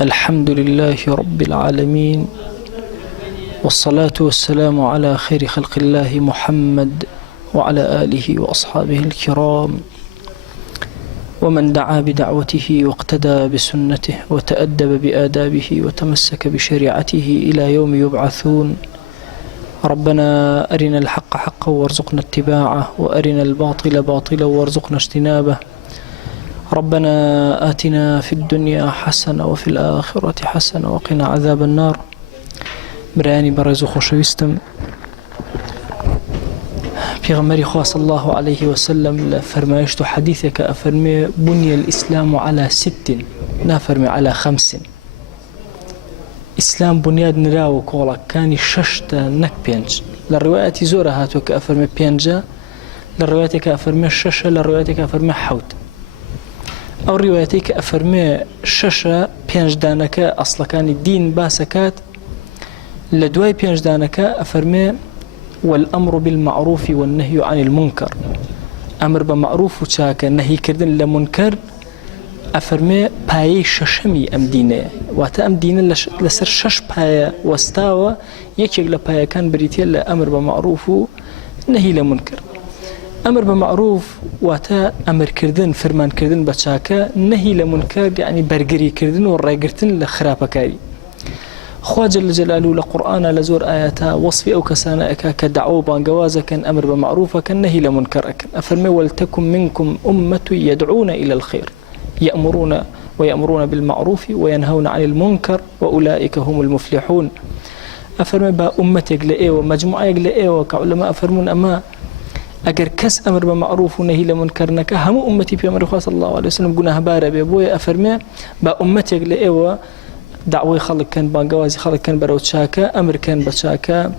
الحمد لله رب العالمين، والصلاة والسلام على خير خلق الله محمد وعلى آله وأصحابه الكرام، ومن دعا بدعوته واقتدى بسنته وتأدب بآدابه وتمسك بشريعته إلى يوم يبعثون. ربنا أرنا الحق حقا وارزقنا اتباعه، وأرنا الباطل باطلا وارزقنا اجتنابه. ربنا آتنا في الدنيا حسنة وفي الآخرة حسنة وقنا عذاب النار. براني برزو خوشويستم پیغمبر خواه صلى الله عليه وسلم لفرمایشت حديثك أفرمي بني الإسلام على 6 نافرمي على 5. إسلام بنياد نراو كولا كاني 6 نك 5. للرواية زورة هاتوك أفرمي 5، للرواية كأفرمي 6، للرواية كأفرمي 7. أو روايتك أفرمي 6 5 دانك أصلا كان الدين باسكات. لدواي 5 دانك أفرمي والأمر بالمعروف والنهي عن المنكر. أمر بمعروف وشاك نهي كردن لمنكر أفرمي باي ششمي أم دينه واتا أم دينه لسر 6 باي واستاوى يكيق لباي كان بريتيا لأمر بمعروف ونهي لمنكر. أمر بمعروف واتا أمر كردن فرمان كردن بچاكا، نهي لمنكر يعني برگري كردن والرايقرتن لخرابكاري. خوا جل جلاله لقرآن لزور آياتا وصفي أو كسانائك كدعو بانقوازا كان أمر بمعروفا كان نهي لمنكرك. أفرمي ولتكن منكم أمة يدعون إلى الخير ويأمرون بالمعروف وينهون عن المنكر وأولئك هم المفلحون. أفرمي با أمتك لإيوة مجموعيك لإيوة كعلماء أفرمون أما اگر کس امر بمعروف و نهی لمنکر نکه همو امتی پیامبر خدا صلی الله علیه و سلم گناه باره به بوی افرمه با امتی لئیو دعوی خلق کن بانگوازی خلق کن برو چاکه امر کن بچاکه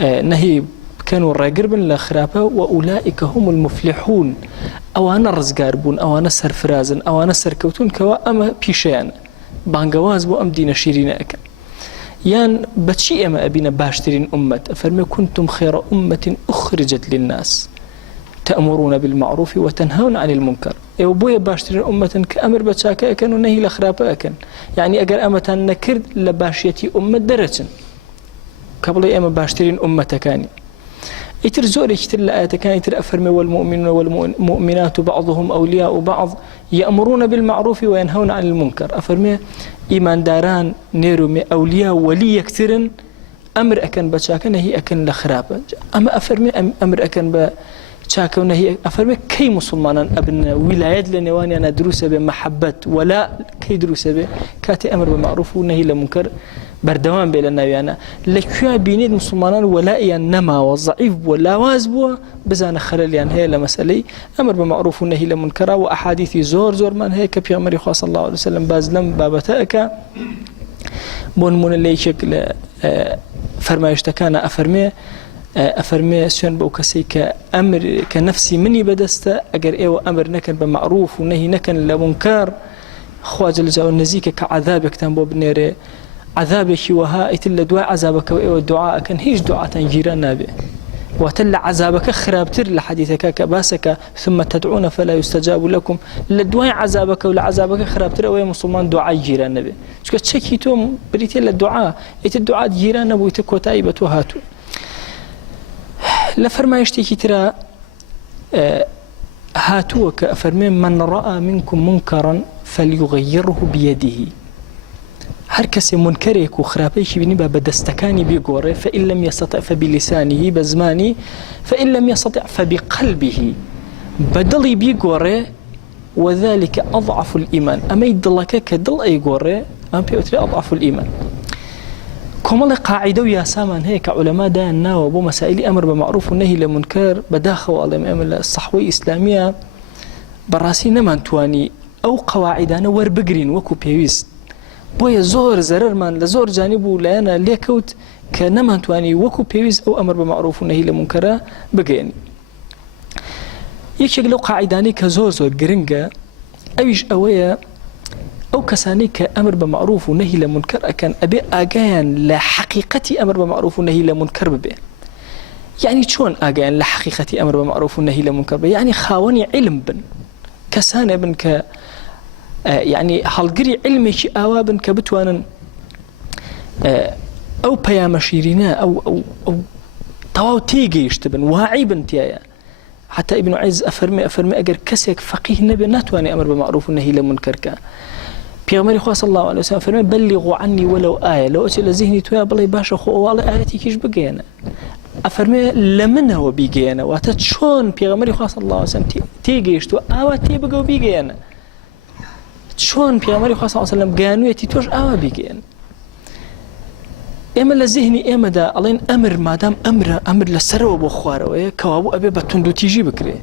نهی كانوا راقربن لخرابه وأولئك هم المفلحون. أوانا رزقاربون أوانا سرفرازن أوانا سركوتون كوا أما بيشيان بانقواز بو أم دين شيرين أكا يان بتشي أما أبينا باشترين أمة. أفرمي كنتم خير أمة أخرجت للناس تأمرون بالمعروف وتنهون عن المنكر. أو بويا باشترين أمة كأمر بتشاكا أكن ونهي لخرابه أكن. يعني أجر أما تنكرد لباشيتي أمة درجن قبل أما باشترين أمة كاني يتر زوري كتر لآيات كان يتر أفرمي والمؤمنون والمؤمنات بعضهم أولياء بعض يأمرون بالمعروف وينهون عن المنكر. أفرمي إيمان داران نيرو أولياء ولي يكترن أمر أكن بشاكا نهي أكن لخرابة. أما أفرمي أمر أكن بشاكا نهي أفرمي كي مسلمان أبن ولايات لنواني أنا دروسة بمحبة ولا كي دروسة به كاتي أمر بالمعروف ونهي لمنكر بردوام بين النبيانا لكن بينيد مسلمان ولا نما وضعيف ولا وازبوا بزان خلل يعني هي لمسألة أمر بمعروف ونهي لمنكر. وأحاديث زور من هيك بيغمر خاص الله عليه وسلم بازلم بابتاك من اللي شكل فرمايشتكان أفرمي سيون بوكسي كأمر كنفسي مني بدسته أجر إيه أمر نكن بمعروف ونهي نكن لمنكر خواج الجو النزيك كعذابك تنبو بنيري عذابك وها يتل دعاء عذابك والدعاء كان هيج دعاء تنجيرنا به وتل عذابك خرابتر لحديثك كباسك ثم تدعون فلا يستجاب لكم لدعاء عذابك ولا عذابك خرابتر ويا مسلمان دعاء جيران به شو تشكيتم بريت الدعاء الدعاء جيران ويتكو تايبة وهاتو لفرما يشتكي ترى هاتوك أفرمي من رأى منكم منكرا فليغيره بيده. هر کسی منکری کو خرابیشی بینی با بدستکانی بیگوره فإن لم يستطع فبلسانه بزماني فإن لم يستطع فبقلبه بدلي بيگوره وذلك أضعف الإيمان. أما يدلك كدل أي جوره أم بيوتري أضعف الإيمان. كمال قاعدة ويا سامان هيك علماء دانا وبو مسائل أمر بمعروف والنهي لمنكر بداخل والله الصحوة إسلامية براسي نمان تواني أو قواعدنا وربقرين وكو بيويست بويا زور زرر من لزور جانبه لأنا ليكوت كنمان تواني وكو بيويز أو أمر بمعروف ونهي لمنكر بقيني يكشك لو قاعداني كزور قرنقة أويش أويا أو كساني كأمر بمعروف ونهي لمنكر أكن أبي أجاين لحقيقة أمر بمعروف ونهي لمنكر ببي. يعني شون أجاين لحقيقة أمر بمعروف ونهي لمنكر ببي؟ يعني خاوني علم بن كسان ابن يعني هەڵگری علمێکی ئاوا بن کە بتوانن ئەو پەیامە شیرینە ئەو تەواو تێگەیشت بن واعی بن تایە. حتى ابن عز أفرمي أجر كسيك فقيه النبي ناتواني أمر بمعروف والنهي للمنكر كا بيغمري خواه صلى الله عليه وسلم فرمي بلغوا عني ولو آية لو أتي لذهني تويا بلي باشا خو والله آياتي كيش بقينا أفرمي لمنها وبيقينا واتشون بيغمري خواه صلى الله عليه وسلم تيجيشتو آواتي بقوا بيقينا شون بيغمري خواه صلى الله عليه وسلم قانو يتيتوش آوا بيقينا ئێمە لە زیهنی ئێمەدا ئەڵێن ئەمر مادام ئەمر لەسەرەوە بۆ خوارەوەیە کەوابوو ئەبێ بە توند و تیژی بکرێ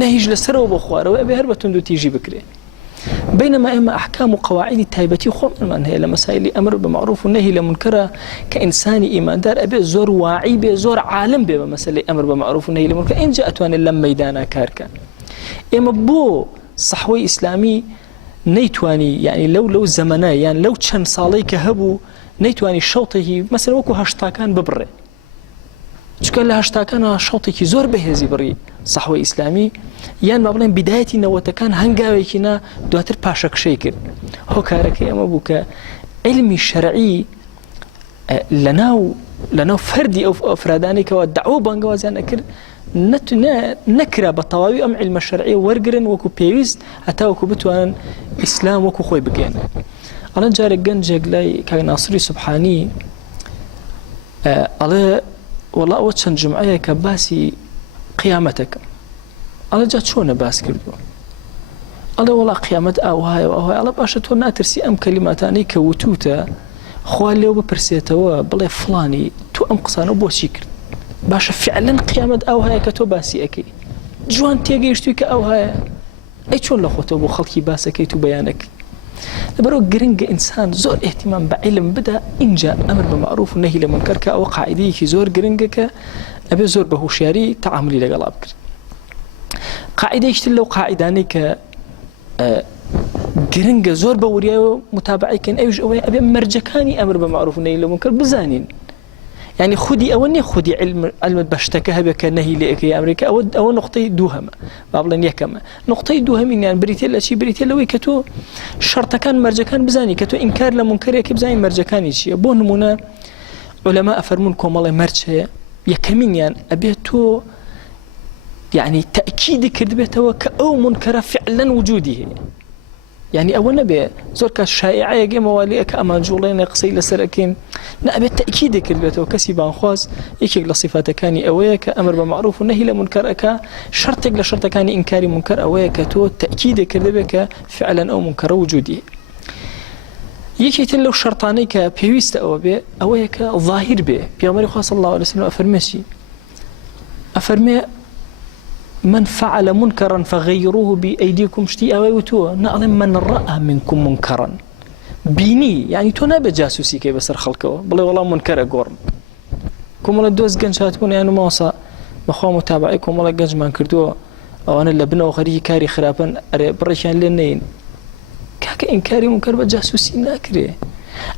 نەهیش لەسەرەوە بۆ خوارەوە ئەبێ هەر بە توند و تیژی بکرێ. بينما ئێمە ئەحکام و قەواعیدی تایبەتی خۆممان هەیە لە مەسایلی ئەمر بمعروف و نەهی لە منکەرە کە ئینسانی ئیماندار ئەبێ زۆر واعی بێ زۆر عالم بێ بە مەسەلەی ئەمر بمعروف و نەهی لە منکەر ئینجا ئەتوانێت لەم مەیدانە کارکە. ئێمە بۆ سەحوەی ئیسلامی نەیتوانی یعنی لەو زەمانە یان لەو چەند ساڵەی کە هەبوو نەیتوانی شەوتێکی مەسەلەن وەکو هەشتاکان ببڕێ چونکە لە هەشتاکانەوە شەوتێکی زۆر بەهێزی بڕی سەحوەی ئیسلامی یان با بڵێن بیدایەتی نەوەتەکان هەنگاوێکی نا دواتر پاشەکشەی کرد. هۆکارەکەی ئەمە بوو کە علمی شەرعی لەناو فەردی ئەو ئەفرادانێکەوە دەعوە بانگەوازیان ئەکرد نەکرا بە تەواوی ئەم علمە شەرعی وەرگرن وەکو پێویست هەتا وەکو بتوانن ئیسلام وەکو خۆی بگێن. ئەڵەن جارێک گەنجێک لای کاک ناسری سوبحانی ئەڵێ وەڵا ئەوە چەند جمعەیە کە باسی قیامەتەکەم. ئەڵێ جا چۆنە باس کردووە؟ ئەڵێ وەڵا قیامەت ئاوهایە ئەوهای. ئەڵێ باشە تۆ ناترسی ئەم کەلیماتانەی کە وتوتە خوا لێو بپرسێتەوە بڵێ فڵانی تۆ ئەم قسانە بۆچی کرد؟ باشە فعلەن قیامەت ئاوهایە کە تۆ باسی ئەەکەی جوان تێگەیشتووی کە ئەوهایە ئەی چۆن لە خۆتەوە بۆ خەڵکی باسەکەیت و بەیانەکەی. لەبەرەوە گرنگە ئینسان زۆر ئێحتیمام بە عیلم بدا ئینجا ئەمر بە معروف و نەهی لە منکەر کە ئەوە قاعیدەیەکی زۆر گرنگە کە ئەبێ زۆر بە هوشیاری تەعاملی لەگەڵا بکرد. قاعیدەیەکتر لەو قاعیدانەی کە گرنگە زۆر بە وریایەوە متابعەکەن ئەویش ئەوەیە ئەبێ مەرجەکانی ئەمر بە معروف و نەهی لە منکەر بزانین. يعني خودي ئەوە نیە خودی علمت بەشتەکە هەبێ کە نەهی لێ ئەەکەی ئەمریکا ئەوە نقطەی دووهەمە با بڵێن یەکەمە. نقطەی دووهەمینیان بریتێ لە چی؟ بریتێ لەوەی کە تۆ شەرتەکان مەرجەکان بزانی کە تۆ ئینکار لە منکەرێکی بزانی مەرجەکانی چییە. بۆ نمونە عولەما ئەفەرمون کۆمەڵی مەرج هەیە یەکەمینیان ئەبێت تۆ يعني تأكيد كردبتەوە کە ئەو منکەرە فعلا وجودی هەیە. يعني ئەوە نەبێ زۆر کە شایعەیە گێمەوە کە ئەمان جوڵێنێ قسەی لەسەرەکەین نەبێت تەئکیدێک کردبێتەوە کەسی بانخواست یەکێک لە صفاتەکانی ئەوەیە کە ئەمر بە معروف و نەهی لە منکەرەکە شەرتێک لە شەرتەکانی ئینکاری منکەر ئەوەیە کە تۆ تەئکیدێک کردبێت کە فعلا ئەو منکەرە وجودی. یەکێتر لەو شەرتانەی کە پێویستە ئەوە بێ ئەوەیە کە ظاهر بێ. پێغەمبەری خوا صلی الله علیه وسلم ئەفەرمێ من فعل منكرا فغيروه بأيديكم شتي أوي وتو نعلم من رأى منكم منكرا بيني يعني تو نابي جاسوسي كي بسر خلقه بلا والله منكر أقورم كم ولا دوز جنش هتكون يعني ما وصا مخوا متابعيكم ولا جنش ما كردوه أو أنا اللي بنو خريجي كاري خرابن بريشان لنين كاك إنكاري منكر بجاسوسي ناكري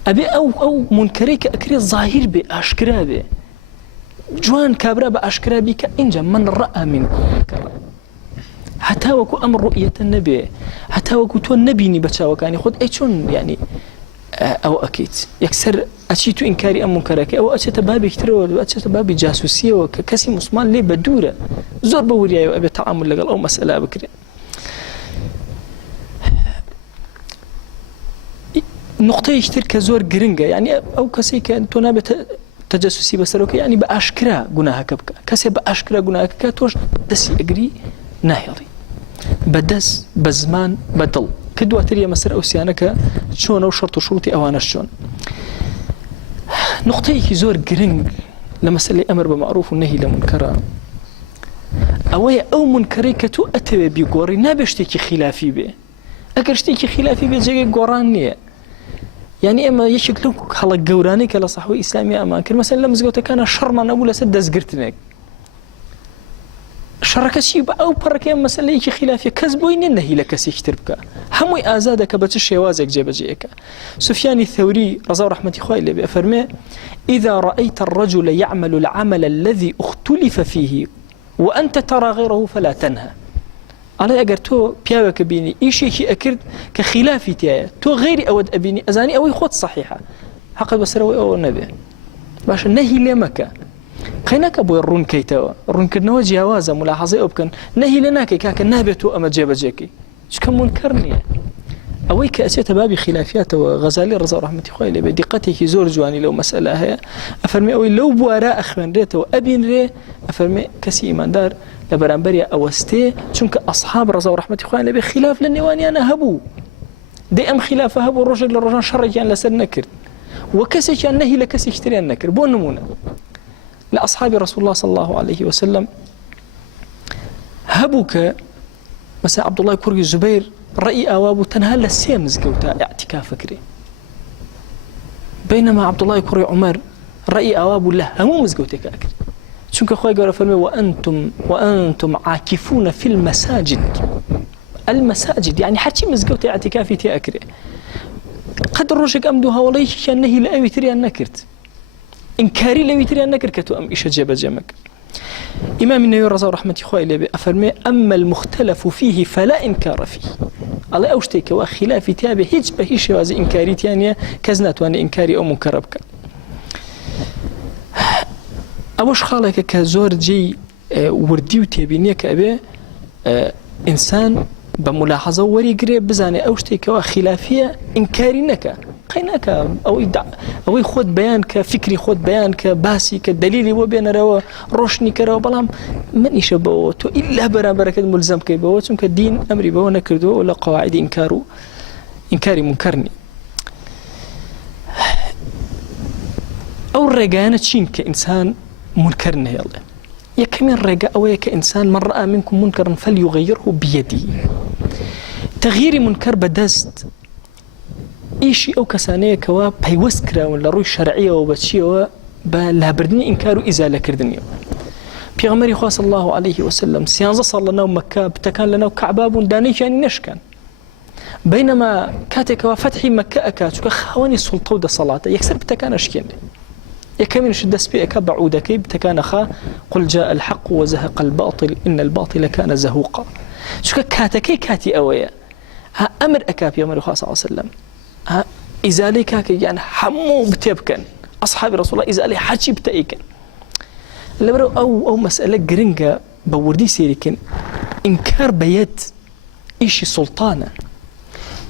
أبي أو منكري كأكري ظاهر بأشكره به جوان كابرا بأشكرا بك إنجا من رأى منكم منكرا حتى وكو أمر رؤية النبي حتى وكو تو النبي بتشاوكاني خد أي شون يعني أو أكيد يكسر أشيتو إنكاري أم منكرك أو أشيت بابي كتير أو أشيت بابي جاسوسية وكسي مسلمان ليه بدورة زور بوريا أبي تعامل لقال أو مسألة بكرة. نقطة يشترك كزور جرينجا يعني أو كسي كان تنابت تجسسي بسروك يعني بأشكرا جناها كبك كسي بأشكرا جناها كاتوش دسي أجري ناهري بدس بزمان بدل كدوا تري مسر أوسيانك شون أو شرط شروطي أوانا شون. نقطة يزور جرينج لمسألة أمر بمعروف والنهي لمنكر أويا أو منكري كتو أتبع بيقوري نابشتكي خلافي به أكرشتكي خلافي به جاي قرانية يعني اما يشك لو هلا جوراني كلا صحوي اسلامي اما كان مثلا لما زغوت كان شرما نقول سدس قرتنك شركه شي او بركه مثلا يجي خلاف كذبوين انه لك سيكتربك همي ازادك بتشي وازك جبجيك. سفيان الثوري رضي رحمه اخوي اللي بفرمه اذا رايت الرجل يعمل العمل الذي اختلف فيه وانت ترى غيره فلا تنهى. ئەڵێ ئەگەر تۆ پیاوێکە بینی ئیشێکی ئەکرد کە خلافی تایە تۆ غیری ئەوەت ئەبینی ئەزانی ئەوەی خۆت صحیحە حەقت بەسەرەوەی ئەوە نەبێ باشە نەهی لێ مەکە قەینەکە بۆی ڕوونکەیتەوە ڕوونکردنەوە جیاوازە ملاحەزەی ئەو بکەن نەهی لێ ناکەی کاکە نابێت تۆ ئەمە جێبەجێکەی چکە منکەر نییە ئەوەی کە ئەچێتە بابی خلافیاتەوە غەزالی ڕەزا و ڕەحمەتی خوای لێبێ دیقەتێکی زۆر جوانی لەو مەسئلە هەیە ئەفەرمێ ئەوەی لەو بوارە ئەخوێنرێتەوە ئەبینرێ ئەفەرمێ کەسی ئیماندار لە بەرامبەریە ئەوەستێ چونکە ئەصحاب ڕەزا و ڕەحمەتی خوای لێبێ خلاف لە نێوانیانە هەبوو دەی ئەم خلافە هەبوو ڕۆژێک لە ڕۆژان شەڕێکیان لەسەر نەکرد و کەسێکیان نەهی لە کەسێکی تریان نەکرد بۆ نمونە لە ئەصحابی رسول الله صلى الله عليه وسلم هەبوو کە مثلا عبدالله کوڕی زوبەیر ڕەئی ئاوا بوو تەنها لە 3 مزگەوتە ئیعتیکاف بکرێ بينما عبدالله کوڕی عومەر ڕەئی ئاوا بوو لە هەموو مزگەوتێکە ئەکرد چونکە خۆی گەورە فەرمێ وأنتم عاكفون في المساجد يعني هەرچی مزگەوتە ئیعتیکافی تێ ئەکرێ قەد ڕۆژێک ئەم دوو هەوڵەیەکیان نەهی لە ئەوی تریان نەکرد إنكاري لو يتريان نكر كتو أم إيش جاب جمك إمام النووي رضي الله رحمة خوي لي أفرمي أما المختلف فيه فلا إنكار فيه الله أوشتيك وخلاف تابع هيج بهيش وازي إنكاري تانية كزنات وأنا إنكاري أو مكربك أوش خالك كزور جي وردي وتابينية كأبي إنسان بملاحظة وريقري بزاني أوشتيك وخلافية إنكاري نكا قيناك أو خود بيان كفكري خود بيان كباسي كدليلي وبينروا روشني كروا بلام من يشبهوا تو إلا برابر كد ملزم كيبوا ثم كدين أمري بوا نكردوا ولا قواعد إنكاري منكرني أو الرجانة تشين كإنسان منكرنا يلا يا كمين رجاء أو يا كإنسان من رأى منكم منكرا فليغيره بيده تغيير منكر بدست إيشي أو كسانية كوا بيوسكرا ولا روي شرعية وبتشيوا بلابردني إنكارو إزالة كردنيو بيغمري خوا صلى الله عليه وسلم سيانزا صلى لنا مكة بتكان لنا كعباب داني يعني نشكن بينما كاتك وفتحي مكة أكاتك خواني سلطة ودا صلاة يكسر بتكان أشكين يكمن شدس بيك بعودك بتكان خا قل جاء الحق وزهق الباطل إن الباطل كان زهوقا شو كاتكي كاتي أويا ها أمر أكاب يا مريخ صلى الله عليه وسلم ها إزالي كاك يعني حمو بتبكن أصحاب رسول الله إزالي حاجي بتأيكن لبرو أو مسألة جرينجا بوردي سيريكن إنكار بيت إيشي سلطانة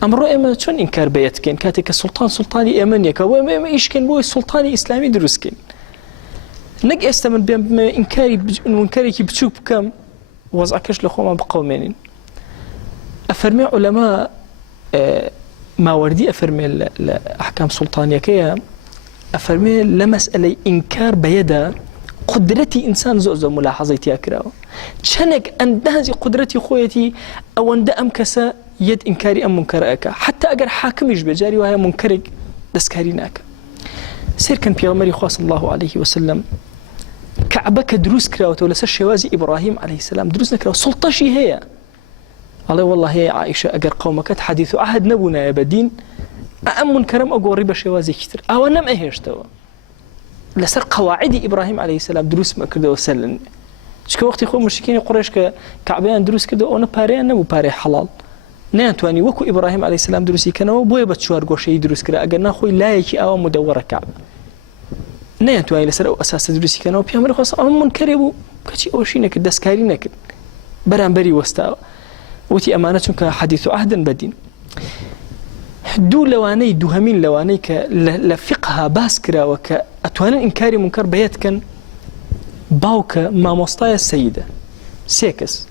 أمر إما شون إنكار بيت كن كاتك سلطاني أمنيك وما إيش كان بوي سلطاني إسلامي دروس كن نج استمن بين إنكاري كي بتشوف كم وضعكش لخوما بقومين أفرمي علماء ما وردي أفرمي الأحكام سلطانية كيا أفرمي لمسألة إنكار بيدا قدرتي إنسان زوزو ملاحظتي أكراو شنك أن هذه قدرتي خويتي أو أن أمكسا يد إنكاري أم منكرك حتى أجر حاكم يجب جاري وهي منكرك دسكاريناك سير كان بيغمري خواه صلى الله عليه وسلم كعبك دروس كراوته ولا شوازي إبراهيم عليه السلام دروس نكراو سلطشي هي الله والله هي عائشة أجر قومك حديث عهد نبونا يا بدين أم منكرم أقول ربا شوازي كتير أو نم إيهشتوا لسر قواعد إبراهيم عليه السلام دروس ما كده وسلن شكو وقت يخو مشركين قريش كعبيان دروس كده وأنا باري أنا باري حلال ناتواني وكو إبراهيم عليه السلام دروسي كانوا بويا بتشوار قوشي دروس كده أجرنا خوي لا يكي أو مدورة كعب ناتواني لسر أساس دروسي كانوا بيعملوا خاص أم منكربوا كشي أوشينك دسكارينك بري وستا وتي أمانتهم كحديث عهد بدين دو لواني دوهمين لواني لفقها باسكرا وكأتوان إنكاري منكر بيت كان باوك ما مصطايا السيدة سيكس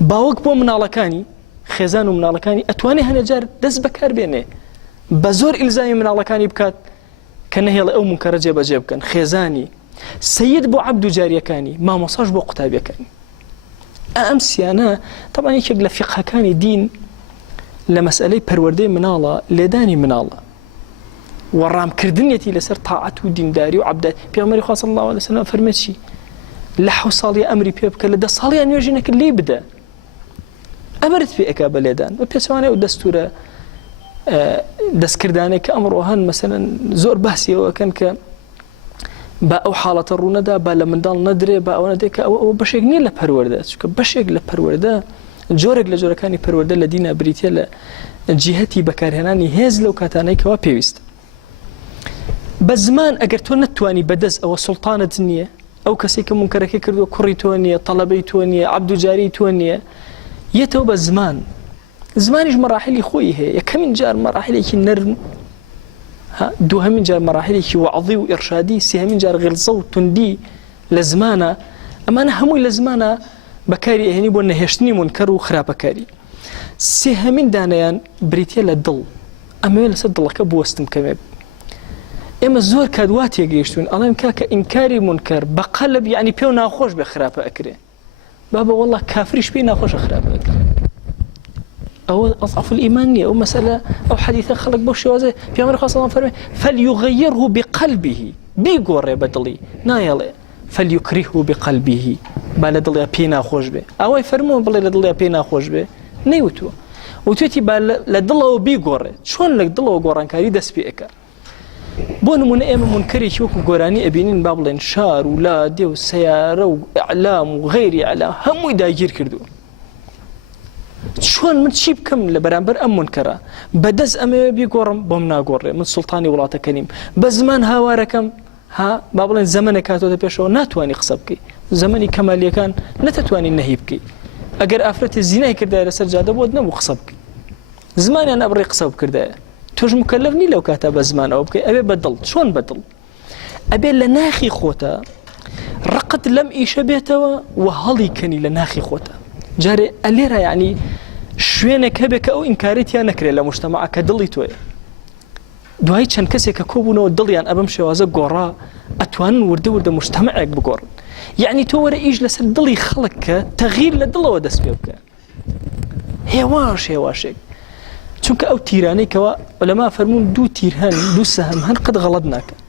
باوك بو من علكاني خزان من علكاني أتواني هنجار دس بكار بينه بزور إلزامي من علكاني بكات كان هي أو منكر جيب كان خزاني سيد بو عبد جارية كاني ما مصاج بو قتابية كاني أمسي أنا طبعا يشغل فقه كاني دين لمسألة پروردي من الله لداني من الله ورام كردنيتي لسر طاعت ودين داري وعبد بيغمري خواه صلى الله عليه وسلم فرمتشي لحو صالي أمري بيبك لدى صالي أن يوجينك اللي بدأ أمرت في أكاب لدان وبيسواني ودستورة دسكرداني كأمر وهن مثلا زور بحثي وكان ك با أو حالة الروندا با لمن دال ندري با أو نديك أو بشيك نيل لپرورده شو بشيك لپرورده جۆرێک لە جۆرەکانی پەروەردە لە دینە بریتە لە جیهەتی بەکارهێنانی هێز لەو کاتانەی کەوا پێویستە. بە زمان ئەگەر تۆ نەتوانی بەدەست ئەوە سوڵتانت نییە، ئەو کەسێک کە منکەرەکەی کردووە کوڕی تۆ نییە، تەڵەبەی تۆ نییە، عەبدوجاری تۆ نییە، یەتەوە بە زمان. زمانیش مەراحلی خۆی هەیە. یەکەمین جار مەراحلێکی نەرم، دووهەمین جار مەراحلێکی وەعظی و ئێرشادی، سێهەمین جار غڵزە و توندی لە زمانە. ئەمانە هەمووی لە زمانە بەکاری ئەهێنی بۆ نەهێشتنی منکەر و خراپەکاری. سێهەمین دانەیان بریتە لە دڵ. ئەمەوێت لەسەر دڵەکە بوەستم کەمێ. ئێمە زۆر کات وا تێگەیشتون ئەڵێن کاکە ئینکاری منکەر بە قەلب یعنی پێو ناخۆش بێ خراپە ئەکرێ. بابە وەڵڵا کافریش پێی ناخۆشە خراپە ئەکرێ. ئەوە ئەضعف الئیمان نییە. ئەو مەسەلە ئەو حەدیثە خەڵک بۆ شێوازە پێغەمبەر خوا سەڵام فەرمێ فەلیوغەیرهو بقەلبه، بیگۆڕێ بە دڵی، نایەڵێ فەلیوکریهو بقەلبه با لە دڵیا پێی ناخۆش بێ. ئەوەی فەرمووە بڵێ لە دڵیا پێی ناخۆش بێ نەیوتووە، وتوێتی با لە دڵەوە بیگۆڕێ. چۆن لە دڵەوە گۆڕانکاری دەست پێ ئەکا؟ بۆ نمونە ئێمە منکەرێکی وەکو گۆرانی ئەبینین با بڵێن شار و لادێ و سەیارە و ئیعلام و غەیری ئیعلام هەمووی داگیر کردووە. چۆن من چی بکەم لە بەرامبەر ئەم منکەرە؟ بەدەست ئەمەوێ بیگۆڕم بۆم ناگۆڕێ، من سوڵتانی وڵاتەکە نیم. بە زمان هاوارەکەم با بڵێن زەمانە کاتۆتە پێشەوە ناتوانانی قسە بکەی، زەمانی کەمالیەکان نەتەتوانی نەهی بکەی. ئەگەر ئافرەتی زینای کردایە لەسەر جادە بۆت نەبوو قسە بکەی، زمانیان ئەبڕێ قسە بکردایە. تۆش مکەلەف نی لەو کاتە بە زمان ئەوە بکەی. ئەبێ بە دڵ. چۆن بە دڵ؟ ئەبێ لە ناخی خۆتە ڕقت لەم ئیشە بێتەوە و هەڵی کەنی لە ناخی خۆتە. جارێ ئەلێرە یعنی شوێنێک هەبێ کە ئەو ئینکارێتیان نەکرێت لە مجتەمەعە کە دڵی تۆیە. دوای چەند کەسێک کە کۆبوونەوە دڵیان ئەبەم شێوازە گۆڕا ئەتوانن وردە وردە مجتەمەعێک بگۆڕن. یعنی تۆ وەرە ئیش لەسەر دڵی خەڵک کە تەغییر لە دڵەوە دەست پێ بکە. هێواشێک. چونکە ئەو تیرانەی کەوا عولەما فەرموون دوو تیر هەن، دوو سەهم هەن قەت غەڵەت ناکەن.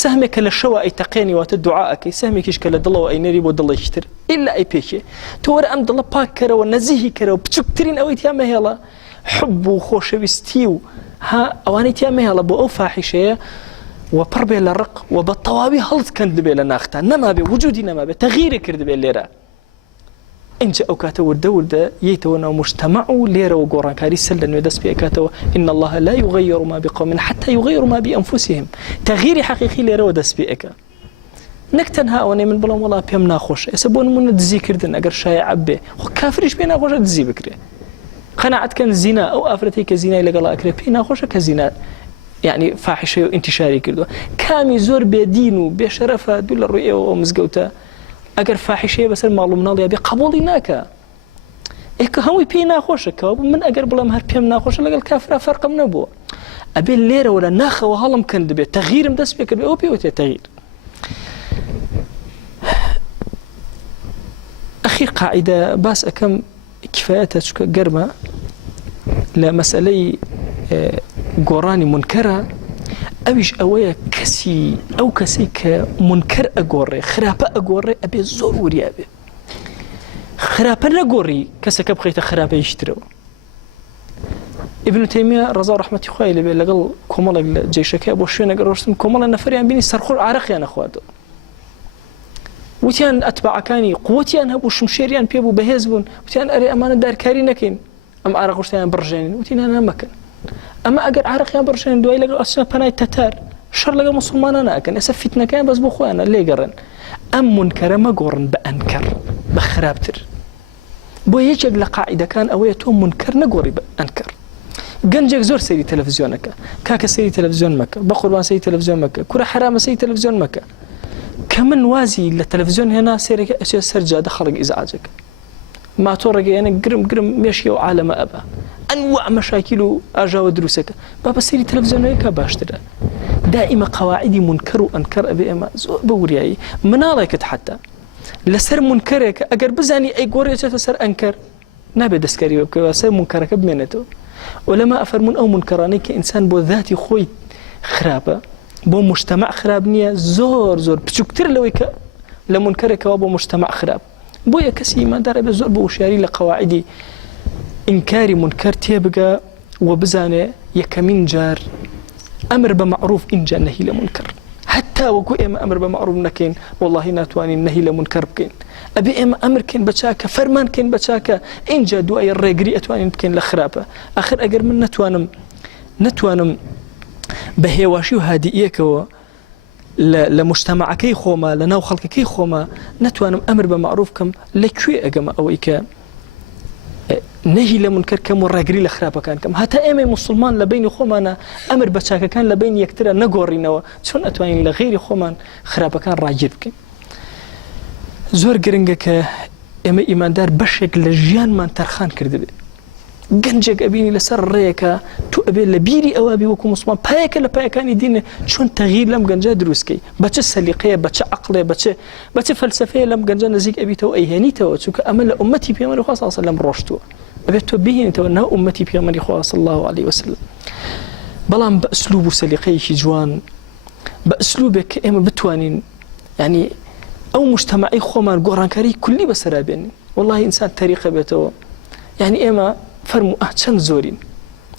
سەهمێکە لە شەوە ئەی تەقێنی واتە دوعا ئەکەی، سەهمێکیش کە لە دڵەوە ئەینەری بۆ دڵێکی تر ئیلا ئەی پێکێ. تۆ وەرە ئەم دڵە پاک کەرەوە، نەزیهی کەرەوە، بچووکترین ئەوەی تیا مەهێڵە حب و خۆشەویستی و ئەوانەی تیا مەهێڵە بۆ ئەو فاحیشەیە و پڕ بێ لە ڕق و بە تەواوی هەڵت کەند بێ لە ناختان، نەمابێ وجودی نەمابێ، تەغییرێ کرد بێ لێرە. اینجا ئەو کاتە وردە وردە یەیتەوە ناو مجتەمەع و لێرەوە گۆڕانکاری سەر لە نوێ دەست پێ ئەکاتەوە. إن الله لا يغير ما بقوم حتى يغيروا ما بأنفسهم. تغییری حەقیقی لێرەوە دەست پێ ئەکا. نەک تەنها ئەوەنەی من بڵێم وەڵا پێم ناخۆشە. ئێستا بۆ نمونە دزیکردن ئەگەر شایع بێ، خۆ کافریش پێ ناخۆشە دزی بکرێ. قەناعەتکەن زینا، ئەو ئافرەتەی کە زینای لەگەڵا ئەکرێ پێی ناخۆشە کە زینا یعنی فاحیشە و ئینتیشاری کردووە. کامی زۆر بێدین و بێشەرەفە دوو لە ڕووی ئێوە ئەو مزگەوتە ئەگەر فاحیشەیە بەسەر ماڵ و مناڵیا بێ قبوڵی ناکە. ئێکە هەمووی پێی ناخۆشە کەوە من ئەگەر بڵێم هەر پێم ناخۆشە لەگەڵ کافرا فەرقم نەبووە. ئەبێ لێرەوە لە ناخەوە هەڵم کەند بێت، تەغییرم دەست پێ کرد، ئەوە پێوتێ تەغییر. ئەخیر قاعیدە باس ئەەکەم کفایەتە چکە گەرمە لە مەسئلەی گۆڕانی منکەرە. ئەویش ئەوەیە ئەو کەسی کە منکەر ئەگۆڕێ، خراپە ئەگۆڕێ، ئەبێ زۆر وریا بێ. خراپە نەگۆڕی کەسەکە بخەیتە خراپەیشترەوە. ابن تەیمیە ڕەزا ڕەحمەتی خوای لێبێ لەگەڵ کۆمەڵێک لە جێشەکە بۆ شوێنەگە ڕۆشتن، کۆمەڵە نەفەریان بینی سەرخۆر عارەقیان نەخواردەوە. وتیان ئەتباعەکانی قووەتیان هەبوو، شمشێریان پێ بوو، بەهێز بوون. وتیان ئەرێ ئەمانە دارکاری نەکەین، ئەم عارەق شتیان بڕژێنین. وتیان نەمەکەن. ئەمە ئەگەر عارەقیان بڕژێنین دوای لەگەڵ ئەچنە پەنای تەتار، شەڕ لەگەڵ موسڵمانان ناکەن. ئێستا فیتنەکەیان بەس بۆ خۆیانە لێگەڕن. ئەم منکەرە مەگۆڕن بە ئەنکەر، بە خراپتر. بۆ یەکێک لە قاعیدەکان ئەوەیە تۆ منکەر نەگۆڕی بە ئەنکەر. گەنجێک زۆر سەیری تەلەڤیزیۆنەکە، کاکە سەیری تەلەڤیزیۆن مەکە، بە قوربان سەیری تەلەڤیزیۆن مەکە، کورە حرامە سەیری تەلەڤیزیۆن مەکە. کە من وازی لە تەلەڤیزیۆن هێنا سێرەکە ئەچێت سەر جادە خەڵک ئیزعاجەکە، ماتۆڕێگەیانە گرم مێشیە و عالەمە ئەبە ئەنواع مەشاکیل و ئاژاوە دروستەکە. با بە سەیری تەلەڤیزیۆنەکە باشترە. دائیمە قەواعیدی منکەر و ئەنکەر ئەبێ ئێمە زۆر بە وریایی. مناڵێکت حتا لەسەر منکەرێکە ئەگەر بزانی ئەی گۆڕێتێتە سەر ئەنکەر نابێت دەستکاری بکەوە، سەر منکەرەکە بمێنێتەوە. ولما ئەفەرمون ئەو منکەرانەی کە ئینسان بۆ ذاتی خۆی خراپە، بۆ مجتەمع خراپ نییە، زۆر زۆر بچووکتر لەوەی کە لە منکەرێکەوە بۆ مجتەمع خراپ. بۆیە کەسی ئیماندار ئەبێ زۆر بە وشیاری لە قەواعیدی ئینکاری منکەر تێبگە و بزانێ یەکەمین جار ئەمر بە مەعروف ئینجا نەهی لە منکەر. حتى وكو إما أمر بمعروف نكين والله ناتواني نهي لمنكر بكين أبي إما أمر كين بچاكا فرمان كين بچاكا إن جادو أي الرقري أتواني بكين لخرابة آخر أقر من نتوانم بهيواشي وهادي إيكوا لمجتمعكي خوما لناو خلقكي خوما نتوانم أمر بمعروف كم لكوي أقام أو إيكا نهي لمنكر كم والرقري لخرابة كم هتا إما مسلمان لبين خومانا أمر بچاكا كان لبين يكترا نقورينوا شون أتواني لغير خومان خرابة كان راجر بكين زور گرنگە ئێمە ئیماندار بەشێک لە ژیانمان تەرخان کردبێ گەنجێک ئەبینی لەسەر ڕێیەکە تو ئەبێ لە بیری ئەوابی وەکو مسلمان پایەکە لە پایەکانی دینە چۆن تەغییر لەم گەنجە دروستکەی بەچە سەلیقەیە بەچە عەقڵێ بەچە فەلسەفەیە لەم گەنجە نزیک ئەبیتەوە ئەیهێنیتەوە چونکە ئەمە لە ئومەتی پێغەمبەری خوا صلی الله علیه و سلم ڕۆشتووە ئەبێت تۆ بهێنیتەوە ناو ئومەتی پێغەمبەری خوا صلی الله علیه و سلم بەڵام بە ئەسلوب و سەلیقەیەکی جوان بە ئەسلوبێک کە ئێمە بتوانین یعنی أو مجتمعي خومان قرانكاري كلي بسرابين والله إنسان طريقة بيتو يعني إما فرمو چند زورين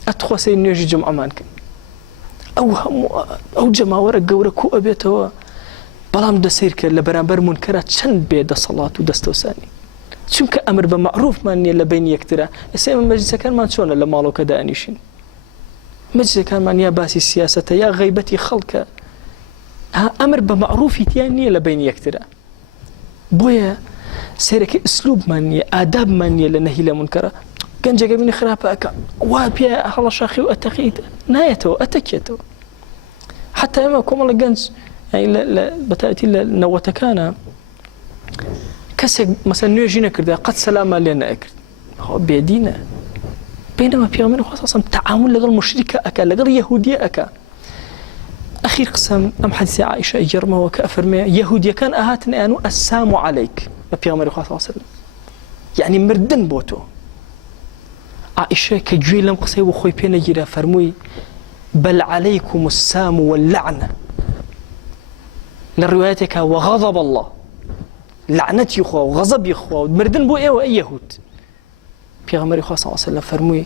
أتخواسي نيجي جمعة مانك أو جماورة قورة كو أبيتو بلام دسيرك لبرانبر منكرة چند بيد صلاة ودستوساني چونك أمر بمعروف ماني لبين يكترا إسا مجلس كان ما تشونا لمالو كدا أنيشين مجلس كان من يا باسي السياسة يا غيبتي خلق أمر بمعروف تياني لبين يكترا بويا سيرك اسلوب مانية آداب مانية لنهي لمنكرة كان جاكبيني خرابة أكا وابيا أخلا شاخي وأتقيد نايته أتكيته حتى إما كوما لقنج يعني بتأتي لنوتكانا كسك مثلا نيجينا كرده قد سلاما لنا أكرد بيدينا بينما بيغمين خاصة تعامل لغا المشركة أكا لغا اليهودية أكا أخير قسم أم حديث عائشة إجرمه وكأفرمي يهودية كان أهاتنا أنو السام عليك بيغمبر صلى الله عليه وسلم يعني مردن بوتو عائشة كجوي لم قصي وخوي بينا جيرا فرموي بل عليكم السام واللعنة للرواياتك وغضب الله لعنة يخوة وغضب يخوة مردن بو إيه وأي يهود بيغمبر صلى الله عليه وسلم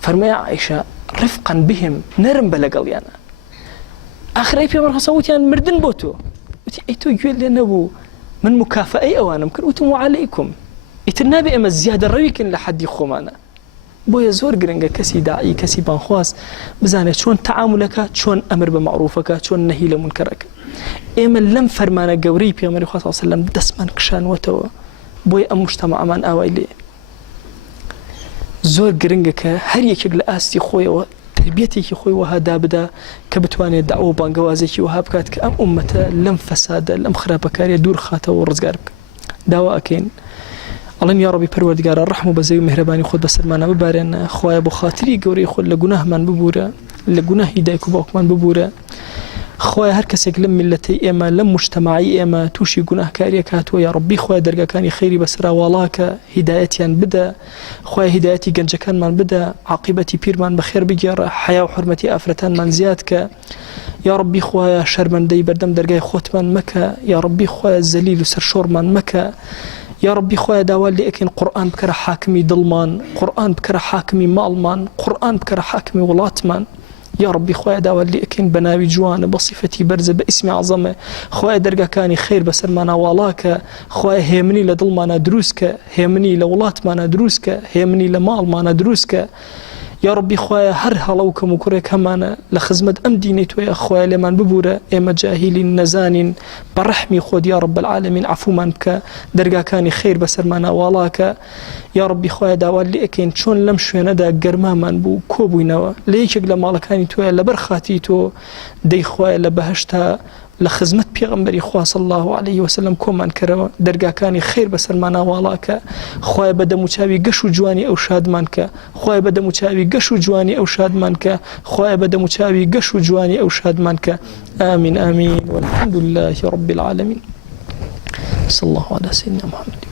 فرموي عائشة رفقا بهم نرم بلقليانا آخر أي بيامر خصوتيان مردن بوتو أيتو يقول لي نبو من مكافأة أوانا ممكن أتموا عليكم يتنابي أما الزيادة رويكن لحد يخومانا بويا زور قرنجا كسي داعي كسي بانخواس بزانه شون تعاملك شون أمر بمعروفك شون نهي لمنكرك إما لم فرمانا قوري بيامر خاص صلى الله عليه وسلم دسمان كشان وتوا بويا أم مجتمع أمان آوائلي زور قرنجا هر يكيق لآستي خويا تربيتي خوي وهذا بدا كبتواني دعوة بانقوازي وهابكات كأم أمته لم فساد لم خراب كاري دور خاته ورزقارك دواء كين الله يا ربي پروردگار الرحمة بزي مهرباني خود بسرمانا ببارن خوايا بو خاطري قوري خود لقناه من ببورا لقناه هدايك باوك من ببورا خوايا هر کسێک لەم ملەتەی ئێمە لەم مجتەماعی ئێمە تووشی گوناهکاریەک هاتووە یا ڕەبی خۆی دەرگاکانی خەیری بەسرا وەڵاکە هیدایەتیان بدە خۆی هیدایەتی گەنجەکانمان بدە عاقبەتی پیرمان بەخێر بگێڕە حیا و حورمەتی ئافرەتانمان زیاد کە یا ڕەبی خۆی شەرمەندەی بەردەم دەرگای خۆتمان مەکە یا ڕەبی خۆی زەلیل و سەرشۆڕمان مەکە یا ڕەبی خۆی داوا لێ ئەکەین قورئان بکەرە حاکمی دڵمان قورئان بکەرە حاکمی ماڵمان قورئان بکەرە حاکمی وڵاتمان يا ربي خويا داوا اللي أكين بناوي جوانه بصفتي برزة باسم عظمه خويا درجة كاني خير بس ما نوالاك خويا هيمني لضلمنا دروسك هيمني لولات ما ندروسك هيمني لمال ما ندروسك يا ربي خويا هر هلوكم وكرك همانا لخزمة أم دينيتو يا خويا لمن ببورة إما جاهلين نزانين برحمي خود يا رب العالمين عفو منك درجة كاني خير بس ما نوالاك يا ربي خويا داوا اللي أكين شون لم شوينا دا قرمامان بو كوبوينوا ليش يقل مالكاني تويا لبرخاتي تو دي خويا لبهشتا لخزمت بيغمبري خواه صلى الله عليه وسلم كومان كروا درقا كاني خير بس المانا والاك خواه بدا متاوي قشو جواني أو شادمانك خواه بدا متاوي قشو جواني أو شادمانك خواه بدا متاوي قشو جواني أو شادمانك آمين آمين والحمد لله رب العالمين صلى الله على سيدنا محمد